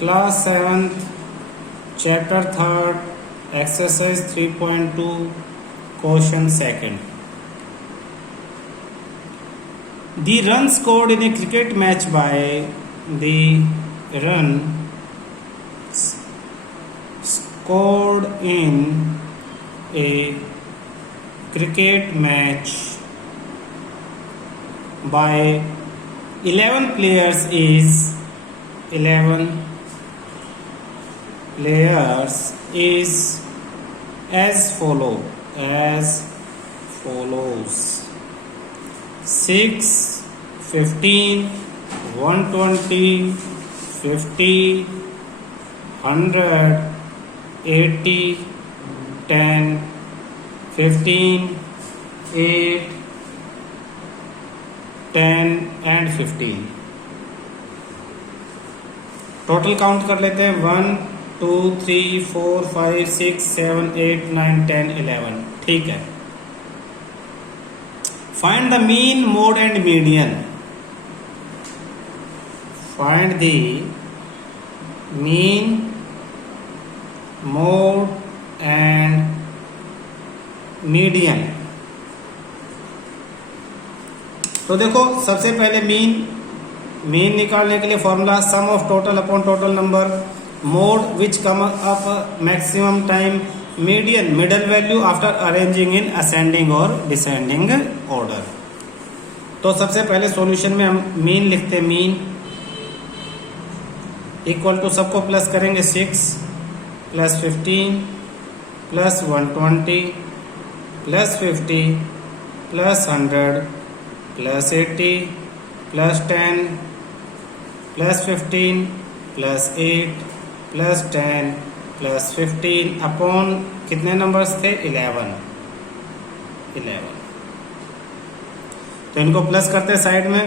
Class 7th chapter 3rd exercise 3.2 question second. The run scored in a cricket match by the run scored in a cricket match by 11 players is 11 players is as follows 6 15 120 50 100 80 10 15 8 10 and 15. Total count कर लेते हैं 1 2 3 4 5 6 7 8 9 10 11. ठीक है. Find the mean mode and median. Find the mean mode and median. तो देखो सबसे पहले mean निकालने के लिए formula some of total upon total number. Mode which come up maximum time. Median middle value after arranging in ascending और descending order. तो सबसे पहले सॉल्यूशन में हम मीन लिखते हैं. मीन इक्वल टू सबको प्लस करेंगे 6 plus 15 plus 120 plus 50 plus 100 plus 80 plus 10 plus 15 plus 8 plus 10 plus 15 upon कितने नंबर्स थे 11. तो इनको प्लस करते हैं साइड में.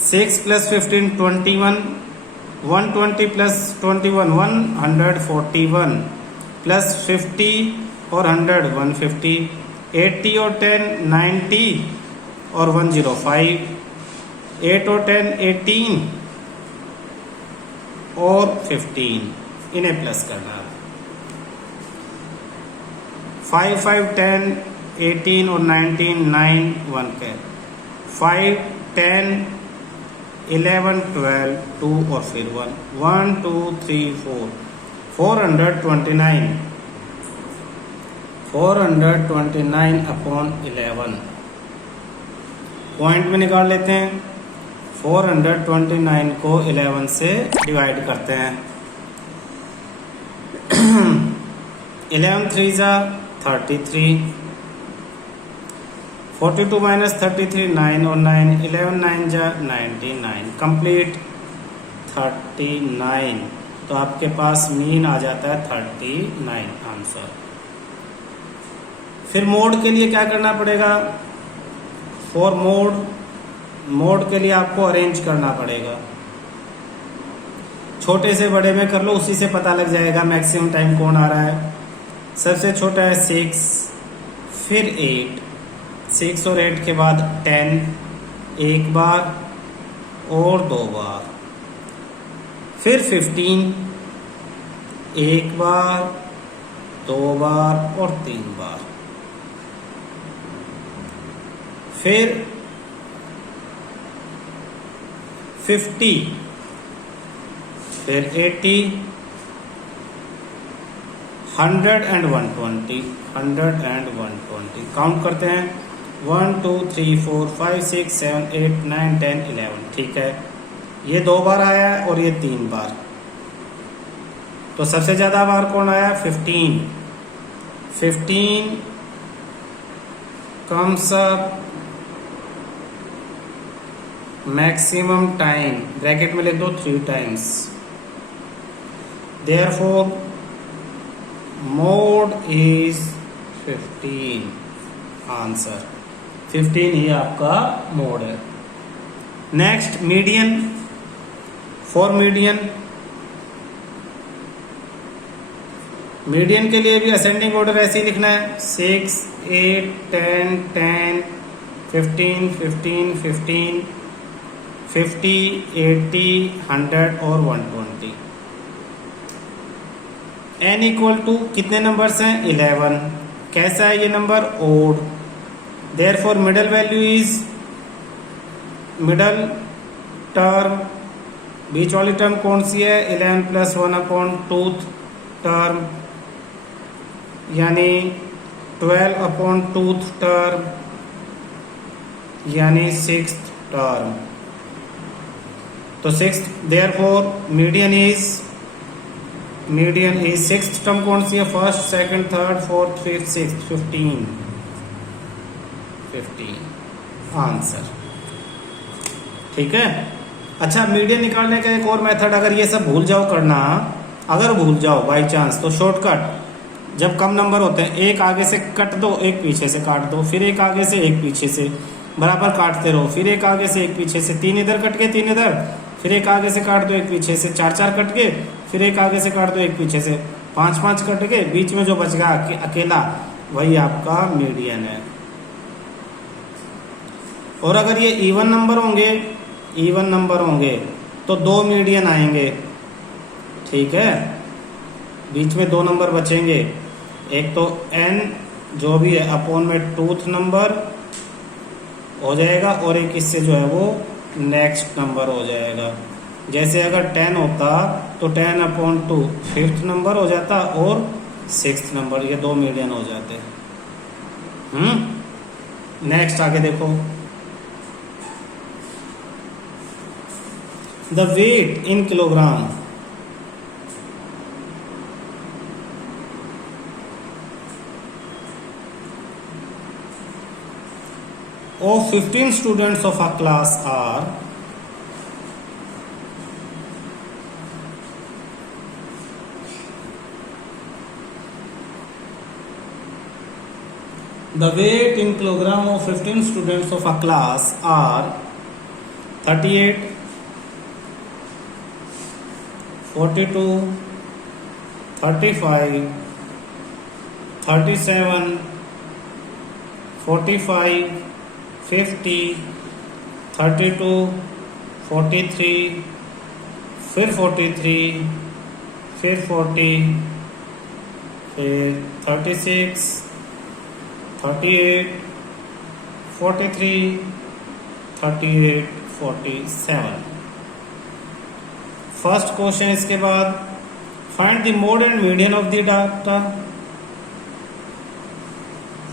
6 प्लस 15 21 120 प्लस 21 141 प्लस 50 और 100 150 80 और 10 90 और 105 8 और 10 18 और 15. इन्हें प्लस करना. 5 5 10 18 और 19 9 1 के 5 10 11 12 2 और फिर 1 1 2 3 4 429 अपॉन 11. पॉइंट में निकाल लेते हैं. 429 को 11 से डिवाइड करते हैं. 11 3 जा 33 42 माइनस 33 9 और 9 11 9 जा 99 कंप्लीट 39. तो आपके पास मीन आ जाता है 39 आंसर. फिर मोड के लिए क्या करना पड़ेगा. फॉर मोड के लिए आपको अरेंज करना पड़ेगा. छोटे से बड़े में कर लो, उसी से पता लग जाएगा मैक्सिमम टाइम कौन आ रहा है. सबसे छोटा है 6 फिर 8 6 और 8 के बाद 10 एक बार और 2 बार. फिर 15 एक बार 2 बार और 3 बार. फिर 50 फिर 80 100 एंड 120 काउंट करते हैं 1 2 3 4 5 6 7 8 9 10 11. ठीक है. ये 2 बार आया और ये 3 बार. तो सबसे ज्यादा बार कौन आया 15 comes up maximum time bracket में लिख दो 3 times. Therefore mode is 15. Answer 15 ही आपका मोड है. Next median. फॉर मीडियन के लिए भी असेंडिंग ऑर्डर ऐसे ही लिखना है 6 8 10 10 15 15 15 50, 80, 100 और 120। n इक्वल टू कितने नंबर्स हैं? 11। कैसा है ये number? Odd. Therefore middle value is, middle term, बीच वाली टर्म कौन सी है? 11 प्लस 1 अपॉन टूथ टर्म, यानी 12 अपॉन टूथ टर्म, यानी 6th टर्म। तो 6th, therefore median is 6th term कौन सी है? First, second, third, fourth, fifth, sixth. 15 answer. ठीक है। अच्छा, मीडियन निकालने का एक और मेथड, अगर ये सब भूल जाओ करना, अगर भूल जाओ बाई चांस, तो शॉर्टकट, जब कम नंबर होते हैं एक आगे से कट दो, एक पीछे से काट दो, फिर एक आगे से एक पीछे से, बराबर काटते रहो, फिर एक आगे से एक पीछे से, 3 इधर कट गए 3 इधर, फिर एक आगे से काट दो एक पीछे से, 4 कट गए, फिर एक आगे से काट दो एक पीछे से, 5 कट गए, बीच में जो बच गया अकेला, वही आपका मीडियन है। और अगर ये इवन नंबर होंगे तो 2 मीडियन आएंगे। ठीक है, बीच में 2 नंबर बचेंगे, एक तो n जो भी है अपॉन में टूथ नंबर हो जाएगा, और एक इससे जो है वो नेक्स्ट नंबर हो जाएगा। जैसे अगर 10 होता तो 10 अपॉन 2 5th नंबर हो जाता, और 6th नंबर, ये 2 मीडियन हो जाते। नेक्स्ट आगे देखो, the weight in kilogram of 15 students of a class are the weight in kilogram of 15 students of a class are 38, 42, 35, 37, 45, 50, 32, 43, फिर 43, फिर 40, फिर 36, 38, 43, 38, 47। फर्स्ट क्वेश्चन इसके बाद, find the mode and median of the data.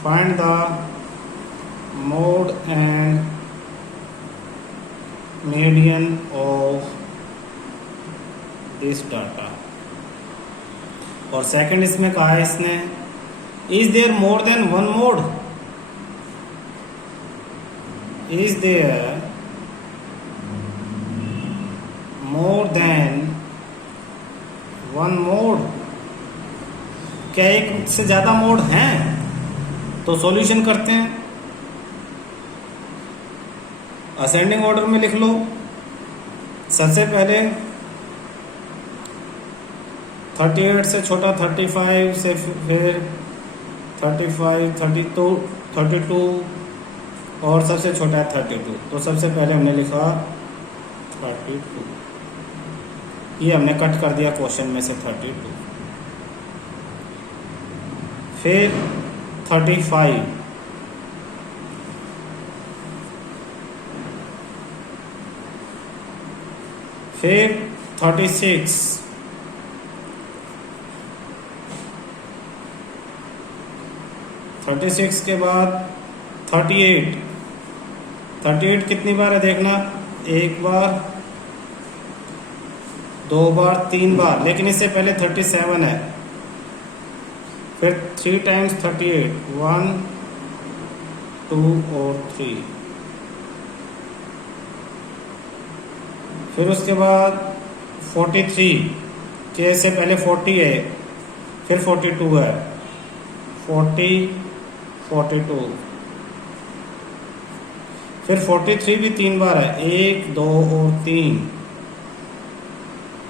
Find the mode and median of this data। और second इसमें कहा है इसने, is there more than one mode, is there more than one mode, क्या एक से ज्यादा मोड हैं? तो सॉल्यूशन करते हैं, असेंडिंग ऑर्डर में लिख लो। सबसे पहले 38 से छोटा 35, से फिर 35, 32, 32 और सबसे छोटा है 32। तो सबसे पहले हमने लिखा 32, ये हमने कट कर दिया क्वेश्चन में से 32। फिर 35, फिर 36, के बाद 38। 38 कितनी बार है देखना, एक बार, 2 बार, 3 बार, लेकिन इससे पहले 37 है। फिर 3 टाइम्स 38, 1, 2 और 3। फिर उसके बाद 43, के से पहले 40 है, फिर 42 है, 40, 42। फिर 43 भी 3 बार है, 1, 2 और 3।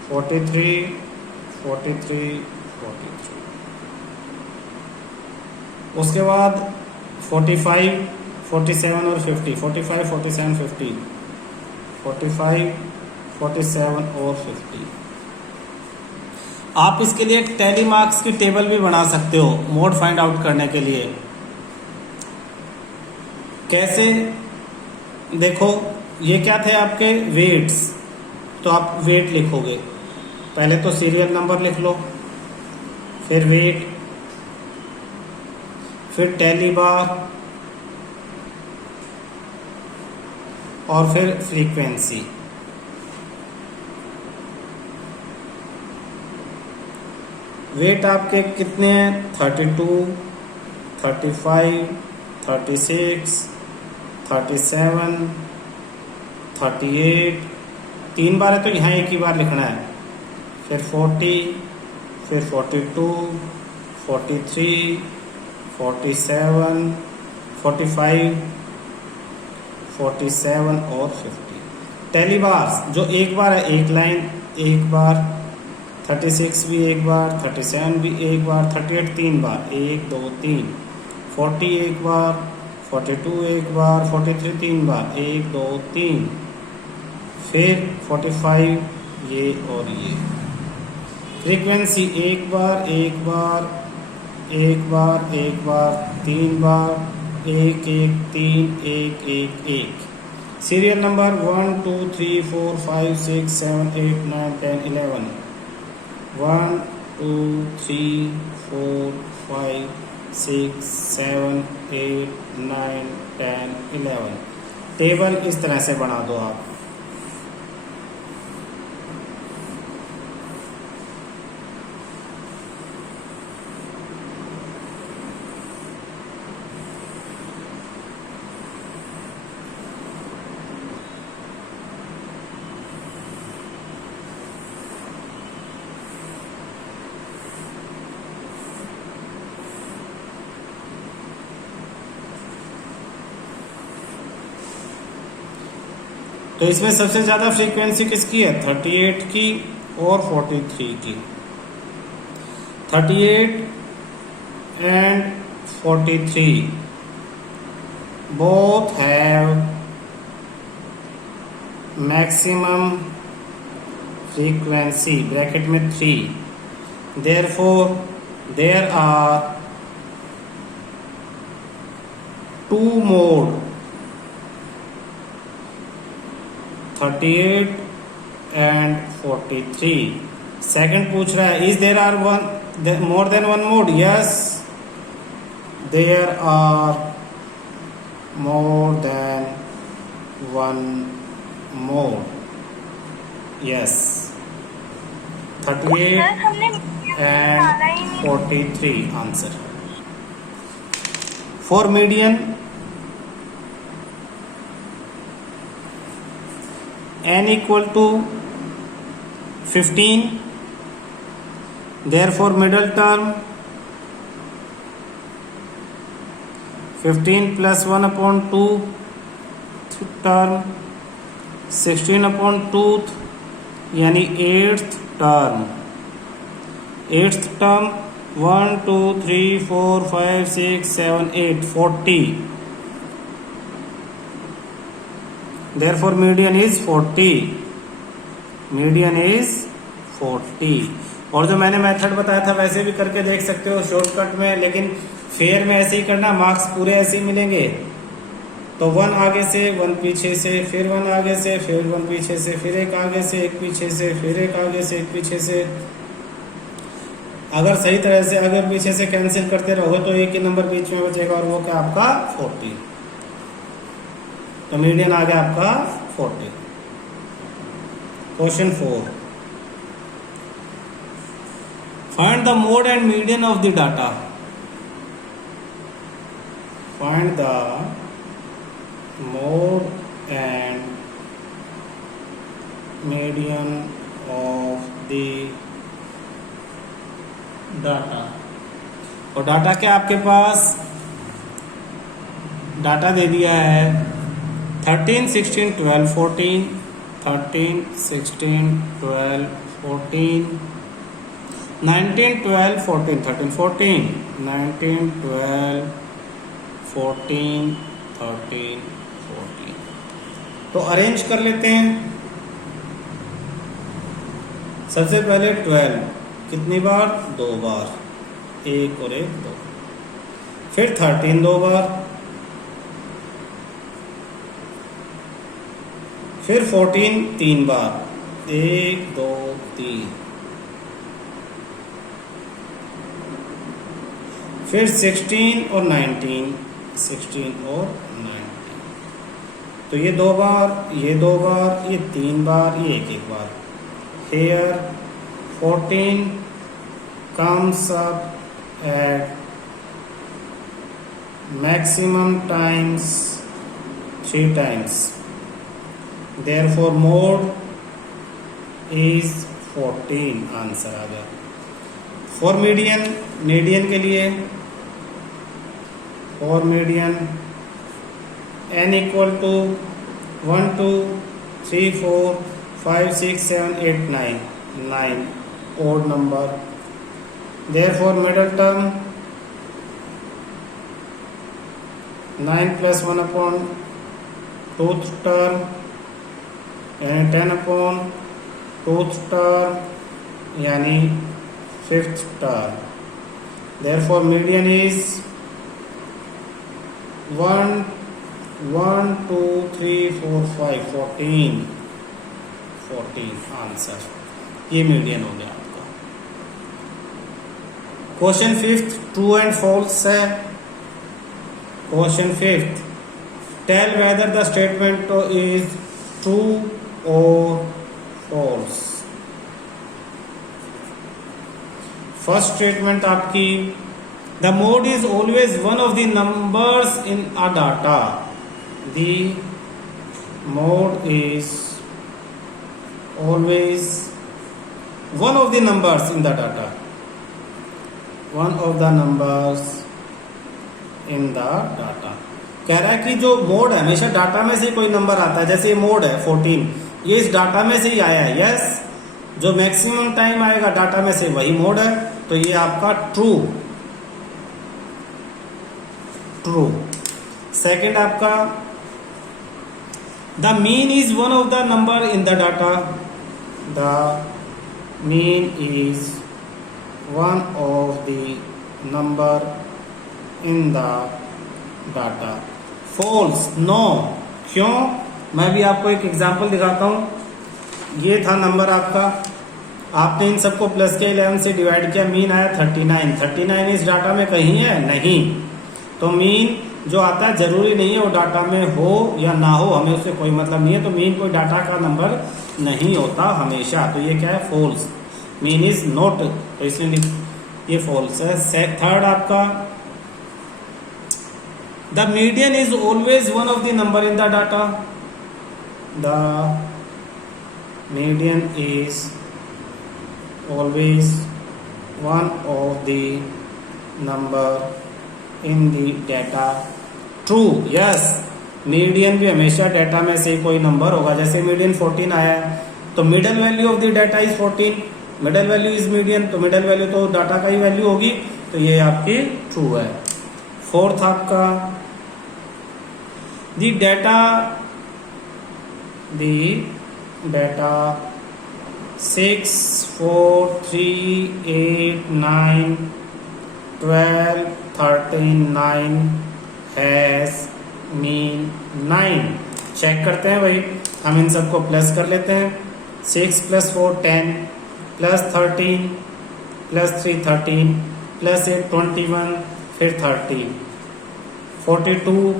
43, 43, 43। उसके बाद 45, 47 और 50, 45, 47, 50। 45, 47 और 50। आप इसके लिए टैली मार्क्स की टेबल भी बना सकते हो मोड फाइंड आउट करने के लिए। कैसे? देखो, ये क्या थे आपके वेट्स, तो आप वेट लिखोगे। पहले तो सीरियल नंबर लिख लो, फिर वेट, फिर टैली बार और फिर फ्रीक्वेंसी। वेट आपके कितने हैं? 32, 35, 36, 37, 38। 3 बार है तो यहाँ एक ही बार लिखना है। फिर 40, फिर 42, 43, 47, 45, 47 और 50। टैली बार्स जो एक बार है, एक लाइन एक बार, 36 भी एक बार, 37 भी एक बार, 38 3 बार, 1 2 3, 40 एक बार, 42 एक बार, 43 3 बार, 1 2 3, फिर 45 ये और ये। फ्रीक्वेंसी एक बार एक बार एक बार एक बार, 3 बार, 1 1 3 1 1 1। Serial number 1 2 3 4 5 6 7 8 9 10 11। 1 2 3 4 5 6 7 8 9 10 11। टेबल इस तरह से बना दो आप। तो इसमें सबसे ज्यादा फ्रीक्वेंसी किसकी है? 38 की और 43 की। 38 and 43 both have maximum frequency bracket में 3, therefore there are 2 mode 38 and 43। Second पूछ रहा है, is there are more than one mode? Yes, there are more than one mode. Yes, 38 and 43 answer. For median n equal to 15, therefore middle term 15 plus 1 upon 2 term 16 upon 2 यानी 8th term। 8th term 1 2 3 4 5 6 7 8 40, therefore median is 40। median is 40। और जो मैंने method बताया था वैसे भी करके देख सकते हो शॉर्टकट में, लेकिन फेयर में ऐसे ही करना, मार्क्स पूरे ऐसे ही मिलेंगे। तो 1 आगे से 1 पीछे से, फिर 1 आगे से, फिर 1 पीछे से, फिर एक आगे से एक पीछे से, फिर एक आगे से एक पीछे से। अगर सही तरह से अगर पीछे से कैंसिल करते रहोगे तो एक ही नंबर बीच में बचेगा और वो क्या आपका 40। तो मीडियन आ गया आपका 40। Question 4, find the mode and median of the data. Find the mode and median of the data. और डाटा क्या आपके पास डाटा दे दिया है 13 16 12 14, 13 16 12 14, 19 12 14 13 14, 19 12 14 13 14। तो अरेंज कर लेते हैं। सबसे पहले 12 कितनी बार? 2 बार, 1 और 1 2। फिर 13 2 बार, फिर 14 3 बार, 1 2 3। फिर 16 और 19, 16 और 19। तो ये 2 बार, ये 2 बार, ये 3 बार, ये 1 बार। Here 14 comes up at maximum times 3 times. Therefore mode is 14 answer आ गया। फॉर मीडियन, मीडियन के लिए for median n equal to 1 2 3 4 5 6 7 8 9 9 odd number. Therefore middle term 9 plus 1 upon 2th term यानी 10 upon 2th term यानी 5th term. Therefore median is 1 1 2 3 4 5 14 14 answer. ये median हो गया आपका। Question 5th true and false है। Question 5th tell whether the statement is true और false. First statement आपकी the mode is always one of the numbers in a data. The mode is always one of the numbers in the data, one of the numbers in the data। कह रहा है कि जो mode है हमेशा data में से कोई नंबर आता है। जैसे ये मोड है 14, ये इस डाटा में से ही आया है। यस, जो मैक्सिमम टाइम आएगा डाटा में से वही मोड है। तो ये आपका ट्रू ट्रू। सेकंड आपका the mean is one of the number in the data. The mean is one of the number in the data. False, no। क्यों? मैं भी आपको एक एग्जांपल दिखाता हूं। ये था नंबर आपका, आपने इन सबको प्लस के 11 से डिवाइड किया, मीन आया 39। 39 इस डाटा में कहीं है? नहीं। तो मीन जो आता है जरूरी नहीं है वो डाटा में हो या ना हो, हमें उससे कोई मतलब नहीं है। तो मीन कोई डाटा का नंबर नहीं होता हमेशा। तो ये क्या है? फॉल्स। मीन इज नॉट, तो इसलिए ये फॉल्स है। थर्ड आपका the median is always one of the number in the data. The median is always one of the number in the data. True, yes, median भी हमेशा data में से कोई नंबर होगा। जैसे मीडियन 14 आया है तो middle value of the data is 14, middle value is median, तो मिडल वैल्यू तो डाटा का ही वैल्यू होगी। तो ये आपकी ट्रू है। फोर्थ आपका the data 6 4 3 8 9 12 13 9 has mean 9। Check करते हैं भाई, हम इन सबको प्लस कर लेते हैं। 6 + 4 10 + 13 + 3 13 + 8 21 फिर 30 42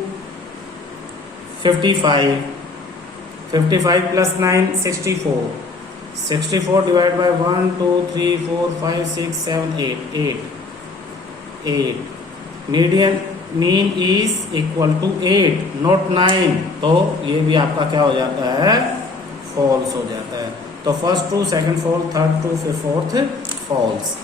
55 55 + 9 64 64 divide by 1 2 3 4 5 6 7 8 median mean is equal to 8 not 9। तो ये भी आपका क्या हो जाता है? फॉल्स हो जाता है। तो first true, second false, third true, फिर फोर्थ फॉल्स।